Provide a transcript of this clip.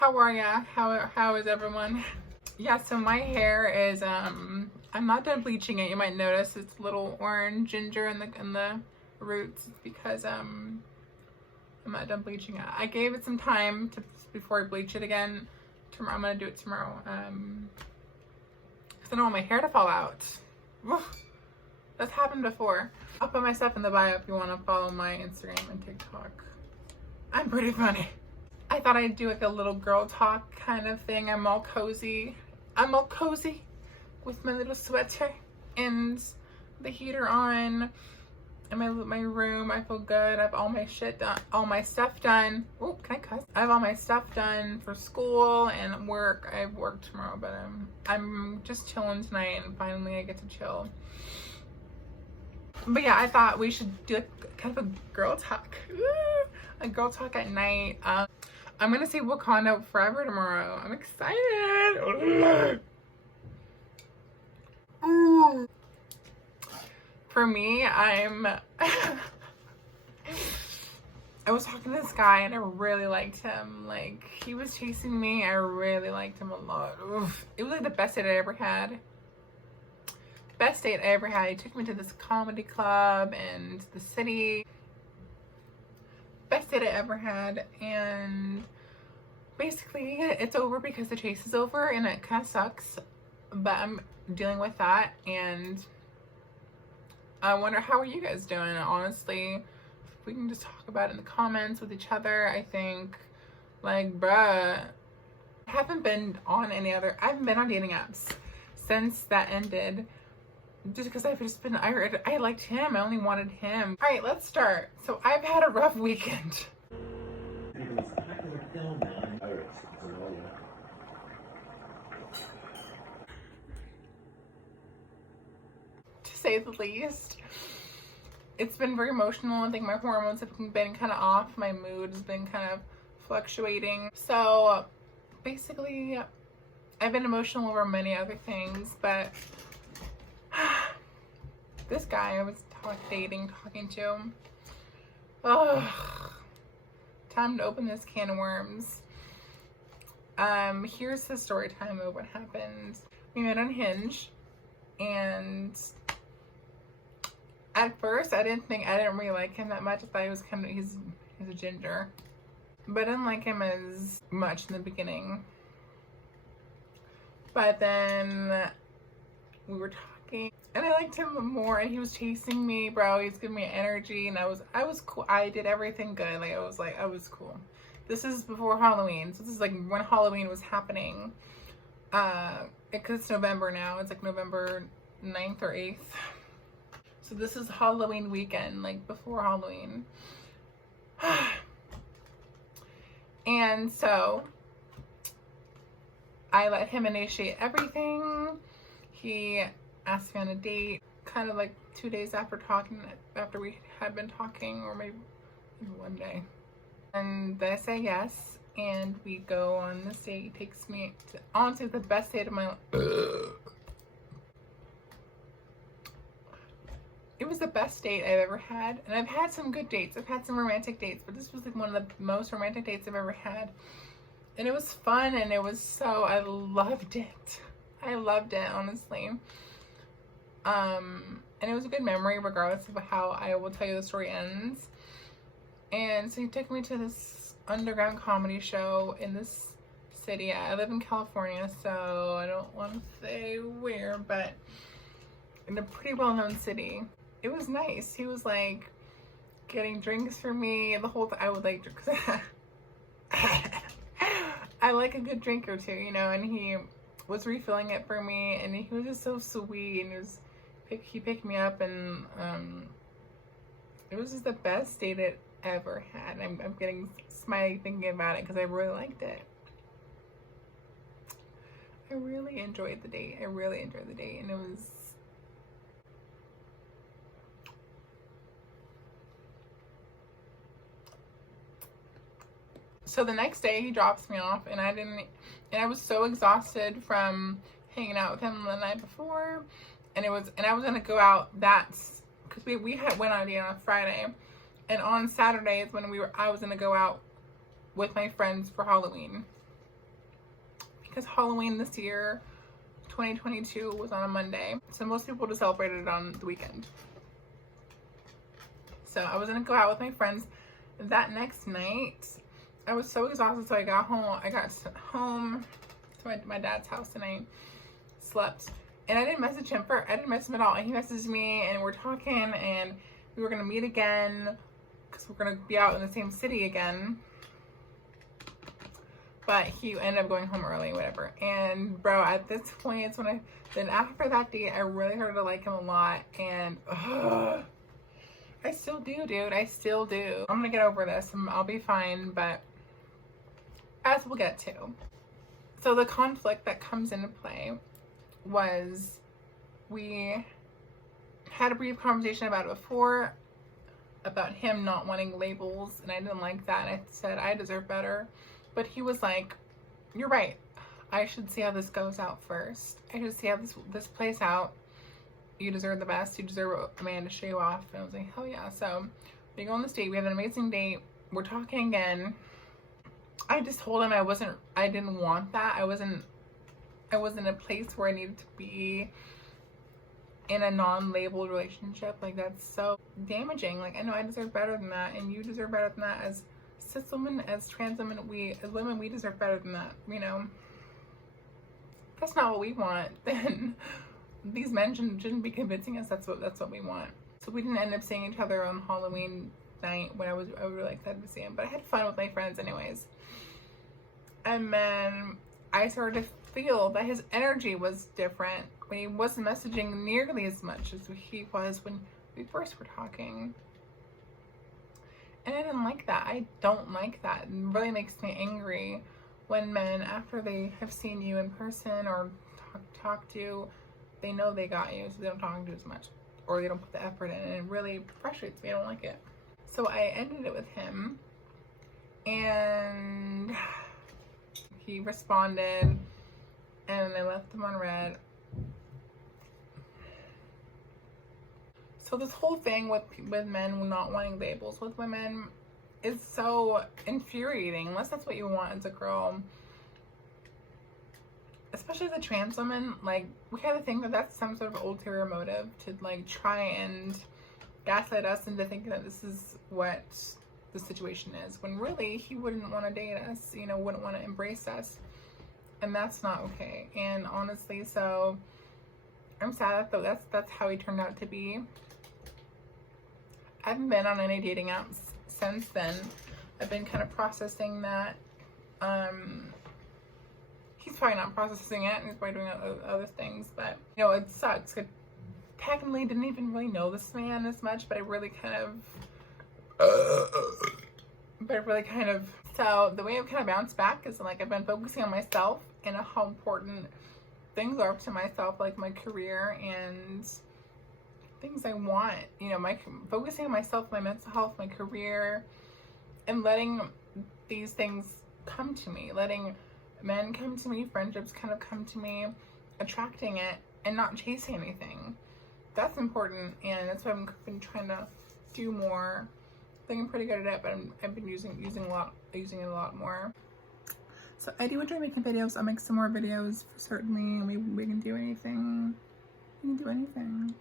How are ya? How is everyone? Yeah, so my hair is I'm not done bleaching it. You might notice it's a little orange ginger in the roots. It's because I'm not done bleaching it. I gave it some time before I bleach it again. Tomorrow I'm gonna do it tomorrow. Because I don't want my hair to fall out. That's happened before. I'll put my stuff in the bio if you want to follow my Instagram and TikTok. I'm pretty funny. I thought I'd do like a little girl talk kind of thing. I'm all cozy with my little sweater and the heater on in my room. I feel good. I have all my shit done, all my stuff done. Oh, can I cuss? I have all my stuff done for school and work. I have work tomorrow, but I'm just chilling tonight and finally I get to chill. But yeah, I thought we should do like kind of a girl talk. A girl talk at night. I'm gonna say Wakanda Forever tomorrow. I'm excited. For me, I was talking to this guy and I really liked him. Like, he was chasing me. I really liked him a lot. Oof. It was like the best date I ever had. Best date I ever had. He took me to this comedy club and the city. Best date I ever had, and basically it's over because the chase is over and it kind of sucks, but I'm dealing with that. And I wonder, how are you guys doing? Honestly, if we can just talk about it in the comments with each other. I think, like, bruh, I haven't been on dating apps since that ended. Just because I've just been, I liked him. I only wanted him. All right, let's start. So I've had a rough weekend. To say the least. It's been very emotional. I think my hormones have been kind of off. My mood has been kind of fluctuating. So basically, I've been emotional over many other things, but this guy I was talking to, time to open this can of worms. Here's the story time of what happened. We met on Hinge, and at first I didn't really like him that much. I thought he was kind of, he's a ginger, but I didn't like him as much in the beginning. But then we were talking and I liked him more, and he was chasing me, bro. He's giving me energy, and I was cool. I did everything good. I was cool. This is before Halloween, so this is like when Halloween was happening. Because it's November now. It's like November 9th or 8th. So this is Halloween weekend, like before Halloween. And so I let him initiate everything. He asked me on a date kind of like 2 days after we had been talking, or maybe one day. And I say yes, and we go on this date. He takes me to, honestly, the best date of my life. It was the best date I've ever had, and I've had some good dates. I've had some romantic dates, but this was like one of the most romantic dates I've ever had. And it was fun, and it was so, I loved it. I loved it, honestly. And it was a good memory regardless of how I will tell you the story ends. And so he took me to this underground comedy show in this city. I live in California, so I don't want to say where, but in a pretty well-known city. It was nice. He was like getting drinks for me the whole time. I would like drinks. I like a good drink or two, you know, and he was refilling it for me, and he was just so sweet, and he picked me up, and it was just the best date it ever had. I'm getting smiley thinking about it because I really liked it. I really enjoyed the date. And it was, so the next day he drops me off, and I was so exhausted from hanging out with him the night before, and I was gonna go out because we had went out on a Friday, and on Saturday is when I was gonna go out with my friends for Halloween. because Halloween this year, 2022, was on a Monday. So most people just celebrated it on the weekend. So I was gonna go out with my friends that next night. I was so exhausted, so I got home to my dad's house and I slept. And I didn't message him at all. And he messaged me and we're talking and we were gonna meet again because we're gonna be out in the same city again. But he ended up going home early, whatever. And bro, at this point, it's when then after that date, I really started to like him a lot. And I still do, dude. I still do. I'm gonna get over this and I'll be fine, but as we'll get to. So the conflict that comes into play was we had a brief conversation about it before, about him not wanting labels, and I didn't like that. I said I deserve better. But he was like, you're right. I should see how this goes out first. I should see how this plays out. You deserve the best. You deserve a man to show you off. And I was like, hell yeah. So we go on this date. We have an amazing date. We're talking again. I just told him I didn't want that. I wasn't in a place where I needed to be in a non-labeled relationship. Like, that's so damaging. Like, I know I deserve better than that, and you deserve better than that. As cis women, as trans women, as women, we deserve better than that. You know, if that's not what we want, then these men shouldn't be convincing us that's what we want. So we didn't end up seeing each other on Halloween night when I was really excited to see him, but I had fun with my friends anyways. And then I started to feel that his energy was different when he wasn't messaging nearly as much as he was when we first were talking. And I didn't like that. I don't like that. It really makes me angry when men, after they have seen you in person or talk to you, they know they got you, so they don't talk to you as much, or they don't put the effort in, and it really frustrates me. I don't like it. So I ended it with him, and he responded, and I left him on red. So this whole thing with men not wanting labels with women is so infuriating, unless that's what you want as a girl. Especially the trans woman, like, we kind of think that that's some sort of ulterior motive to, like, try and gaslight us into thinking that this is what the situation is, when really he wouldn't want to date us, you know, wouldn't want to embrace us, and that's not okay. And honestly, so I'm sad that that's how he turned out to be. I haven't been on any dating apps since then. I've been kind of processing that. He's probably not processing it, and he's probably doing other things, but, you know, it sucks. I technically didn't even really know this man as much, but I really kind of, so the way I've kind of bounced back is, like, I've been focusing on myself and how important things are to myself, like my career and things I want, you know, focusing on myself, my mental health, my career, and letting these things come to me, letting men come to me, friendships kind of come to me, attracting it and not chasing anything. That's important, and that's what I've been trying to do more. I think I'm pretty good at it, but I've been using it a lot more. So I do enjoy making videos. I'll make some more videos for certainly. We can do anything. We can do anything.